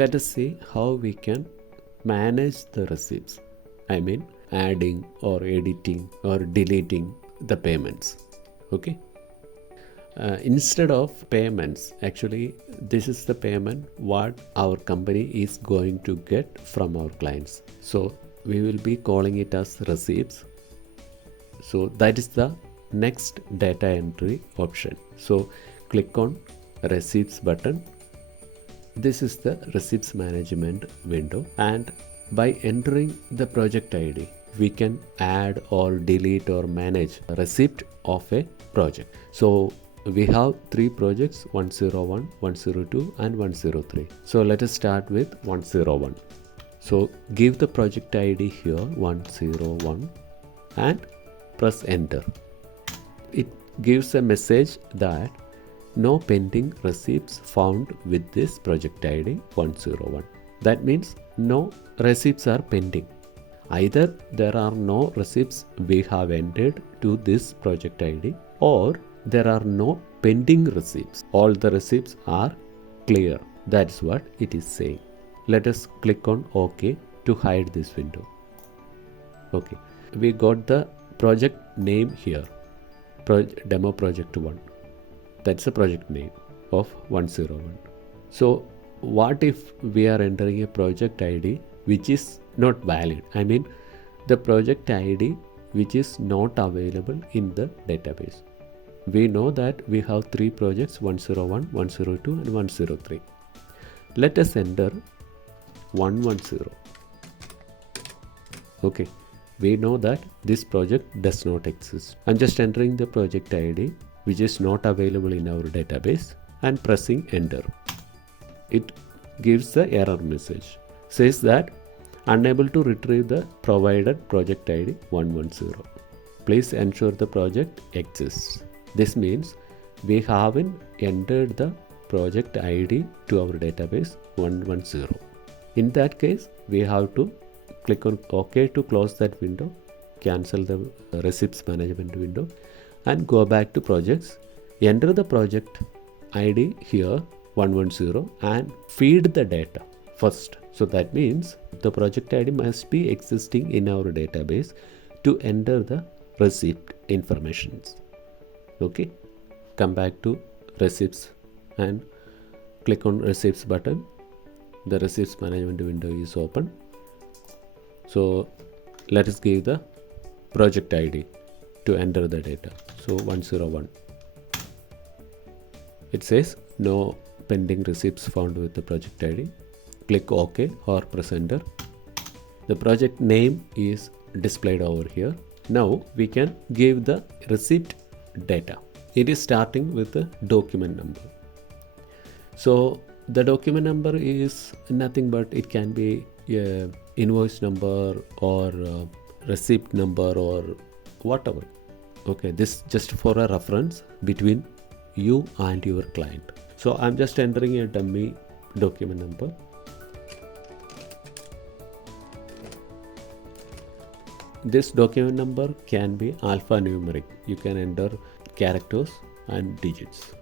let us see how we can manage the receipts. I mean adding or editing or deleting the payments. Okay. Instead of payments, actually this is the payment what our company is going to get from our clients. So we will be calling it as receipts. So that is the next data entry option. So click on receipts button. This is the receipts management window, and by entering the project ID we can add or delete or manage a receipt of a project. So we have 3 projects, 101, 102 and 103. So let us start with 101. So give the project ID here 101 and press enter. It gives a message that no pending receipts found with this project ID 101. That means no receipts are pending. Either there are no receipts we have entered to this project ID, or there are no pending receipts. All the receipts are clear. That's what it is saying. Let us click on OK to hide this window. Okay, we got the project name here, demo project 1. That's the project name of 101. So what if we are entering a project ID which is not valid? I mean the project ID which is not available in the database. We know that we have 3 projects, 101, 102 and 103. Let us enter 110. Okay, we know that this project does not exist. I'm just entering the project ID which is not available in our database and pressing enter. It gives the error message. Says that unable to retrieve the provided project ID 110. Please ensure the project exists. This means we haven't entered the project ID to our database 110. In that case, we have to click on OK to close that window, cancel the receipts management window and go back to projects. Enter the project ID here 110 and feed the data first. So that means the project ID must be existing in our database to enter the receipt informations. Okay, come back to receipts and click on receipts button. The receipts management window is open. So let us give the project ID to enter the data. So 101. It says no pending receipts found with the project ID. Click OK or press enter. The project name is displayed over here. Now we can give the receipt data. It is starting with the document number. So the document number is nothing but it can be a invoice number or receipt number or whatever. Okay, this just for a reference between you and your client. So I'm just entering a dummy document number. This document number can be alphanumeric. You can enter characters and digits.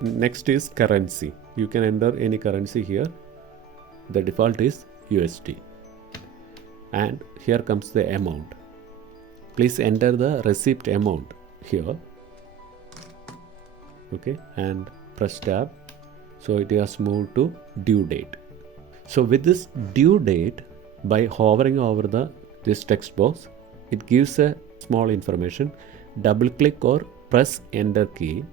Next is currency. You can enter any currency here. The default is USD. And here comes the amount. Please enter the receipt amount here. Okay, and press tab. So it has moved to due date. So with this due date, by hovering over this text box, it gives a small information. Double click or press enter key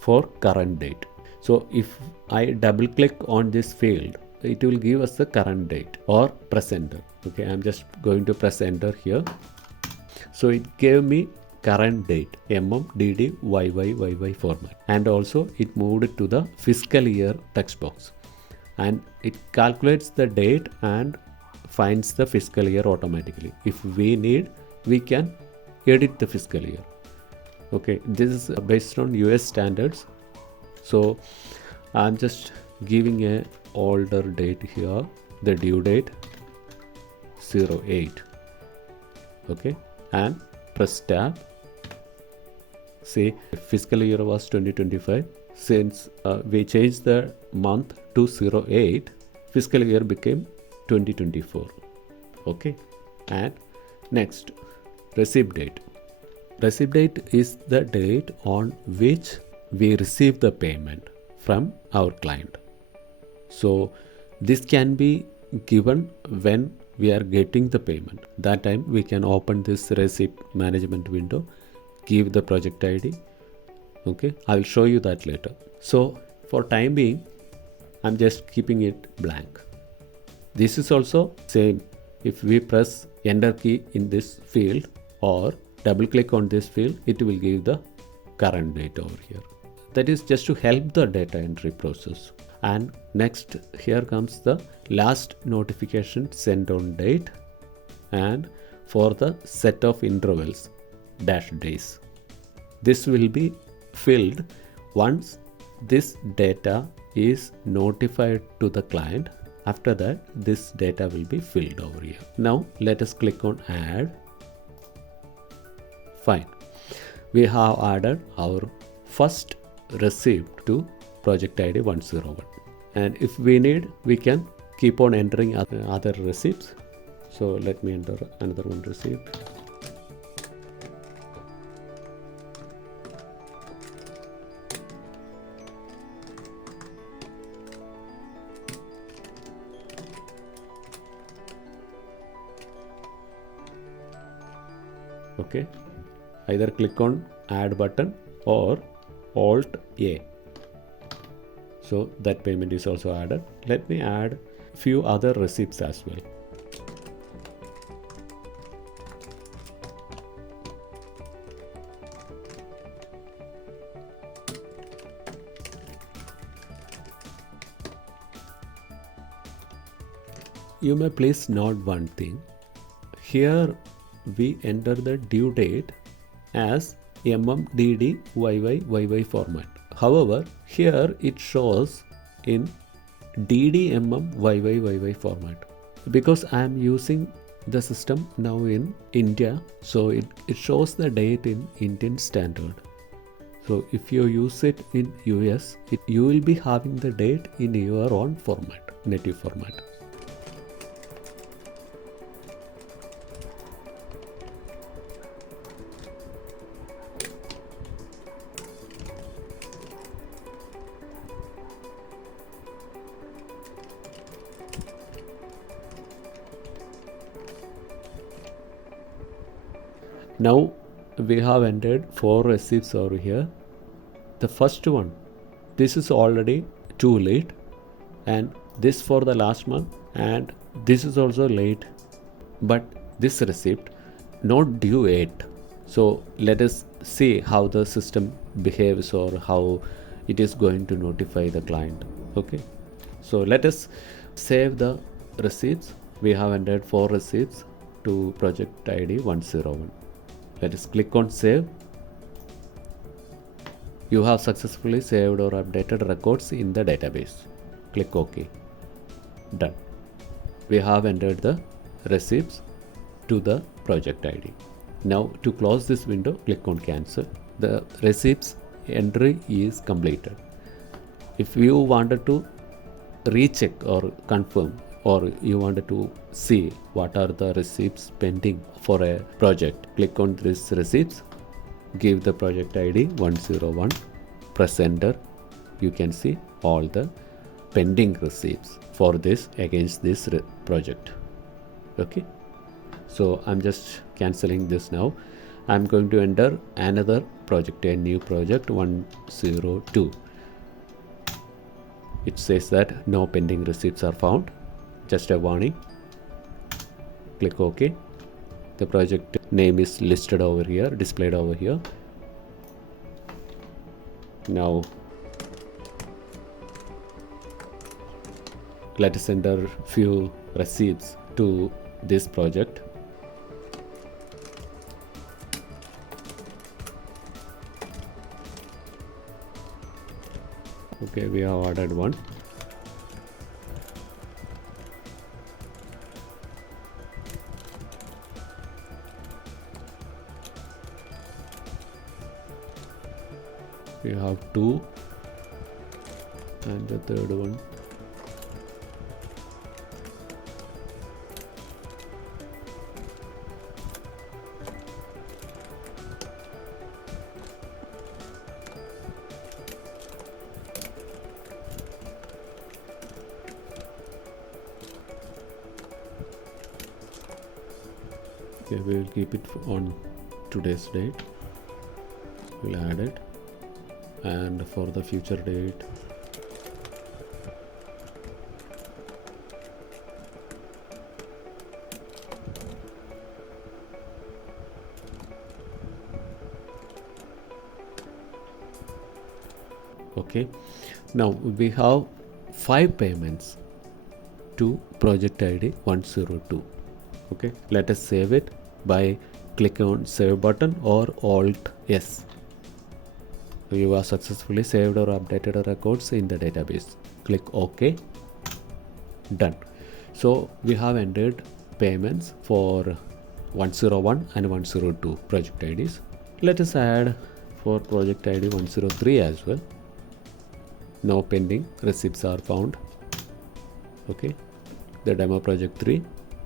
for current date. So if I double click on this field, it will give us the current date, or press enter. Okay, I'm just going to press enter here. So it gave me current date YY format, and also it moved it to the fiscal year text box, and it calculates the date and finds the fiscal year automatically. If we need, we can edit the fiscal year. Okay, this is based on US standards. So I'm just giving a older date here, the due date 08. Okay, and press tab. Say fiscal year was 2025, since we changed the month to 08, fiscal year became 2024. Okay, and next, receipt date. Receipt date is the date on which we receive the payment from our client. So this can be given when we are getting the payment. That time we can open this receipt management window, give the project ID. Okay, I will show you that later. So for time being, I'm just keeping it blank. This is also same. If we press enter key in this field or double click on this field, it will give the current date over here. That is just to help the data entry process. And next, here comes the last notification sent on date, and for the set of intervals dash days. This will be filled once this data is notified to the client. After that, this data will be filled over here. Now let us click on add. Fine. We have added our first receipt to project ID 101. And if we need, we can keep on entering other receipts. So let me enter another one receipt. Okay, either click on add button or Alt A. So that payment is also added. Let me add few other receipts as well. You may please note one thing. Here we enter the due date as MMDDYYYY format. However, here it shows in DDMMYYYY format. Because I am using the system now in India, so it shows the date in Indian standard. So if you use it in US, you will be having the date in your own format, native format. Now we have entered 4 receipts over here. The first one, this is already too late, and this for the last month, and this is also late, but this receipt not due yet. So let us see how the system behaves or how it is going to notify the client. Okay, so let us save the receipts. We have entered 4 receipts to project ID 101. Let us click on save. You have successfully saved or updated records in the database. Click OK. Done. We have entered the receipts to the project ID. Now to close this window, click on cancel. The receipts entry is completed. If you wanted to recheck or confirm, or you wanted to see what are the receipts pending for a project, click on this receipts, give the project ID 101, press enter. You can see all the pending receipts for this against this project. Okay, so I'm just cancelling this now. I'm going to enter another project, a new project 102. It says that no pending receipts are found. Just a warning. Click OK. The project name is listed over here, displayed over here. Now let us enter few receipts to this project. Okay, we have added one. We have 2, and the third one. Okay, we will keep it on today's date. We'll add it, and for the future date, okay. Now we have 5 payments to project ID 102. Okay, let us save it by clicking on save button or Alt S. You have successfully saved or updated our records in the database. Click OK. Done. So we have entered payments for 101 and 102 project IDs. Let us add for project ID 103 as well. No pending receipts are found. Okay, the demo project 3.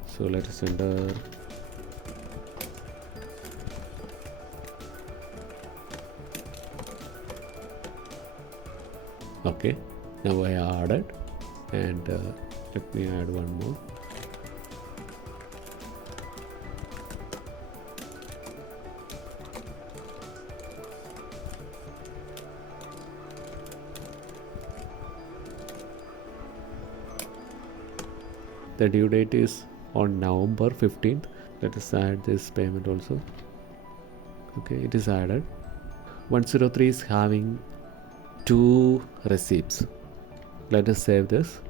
So let us enter okay. Now I added, and let me add one more. The due date is on November 15th. Let us add this payment also. Okay, it is added. 103 is having 2 receipts. Let us save this.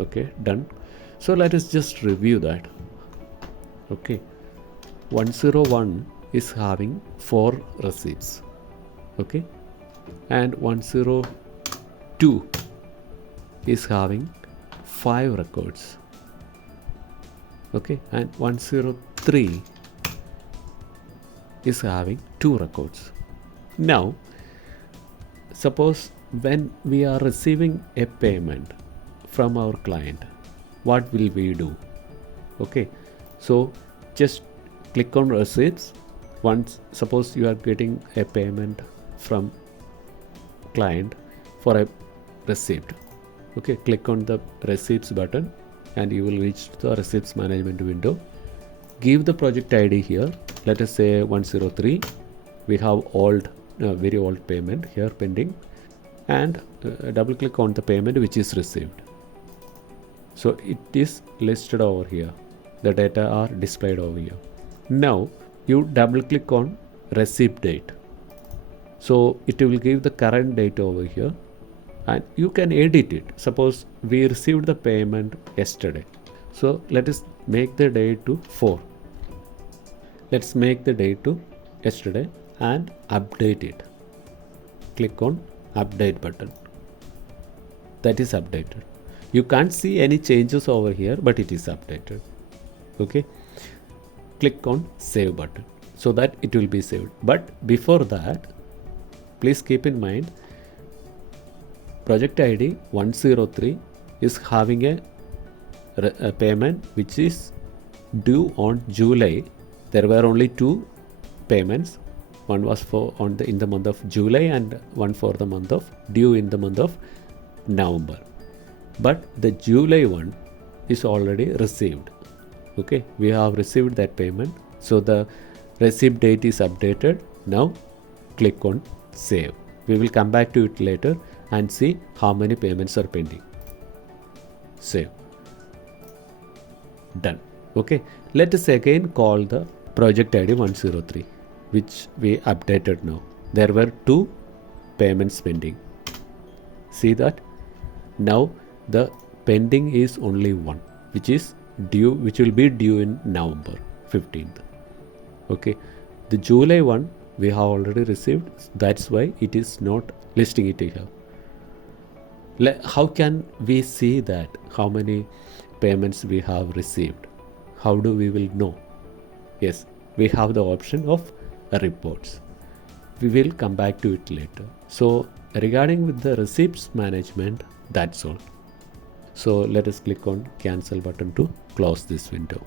Okay, done. So let us just review that. Okay, 101 is having 4 receipts. Okay, and 102 is having 5 records. Okay, and 103 is having 2 records. Now suppose when we are receiving a payment from our client, what will we do? Okay, so just click on receipts. Once suppose you are getting a payment from client for a receipt. Okay, click on the receipts button and you will reach the receipts management window. Give the project ID here. Let us say 103. We have very old payment here pending, and double click on the payment which is received. So it is listed over here. The data are displayed over here. Now you double click on receipt date. So it will give the current date over here, and you can edit it. Suppose we received the payment yesterday. So let us make the date to 4. Let's make the date to yesterday and update it. Click on update button. That is updated. You can't see any changes over here, but it is updated. Okay, click on save button so that it will be saved. But before that, please keep in mind project ID 103 is having a payment which is due on July. There were only 2 payments. One was in the month of July, and one for the month of due in the month of November. But the July one is already received. Okay, we have received that payment. So the receipt date is updated. Now click on save. We will come back to it later and see how many payments are pending. Save. Done. Okay, let us again call the project ID 103, which we updated now. There were 2 payments pending. See that? Now the pending is only 1, which is due, which will be due in November 15th. Okay, the July one we have already received. That's why it is not listing it here. How can we see that how many payments we have received? How do we will know? Yes, we have the option of reports. We will come back to it later. So regarding with the receipts management, that's all. So let us click on cancel button to close this window.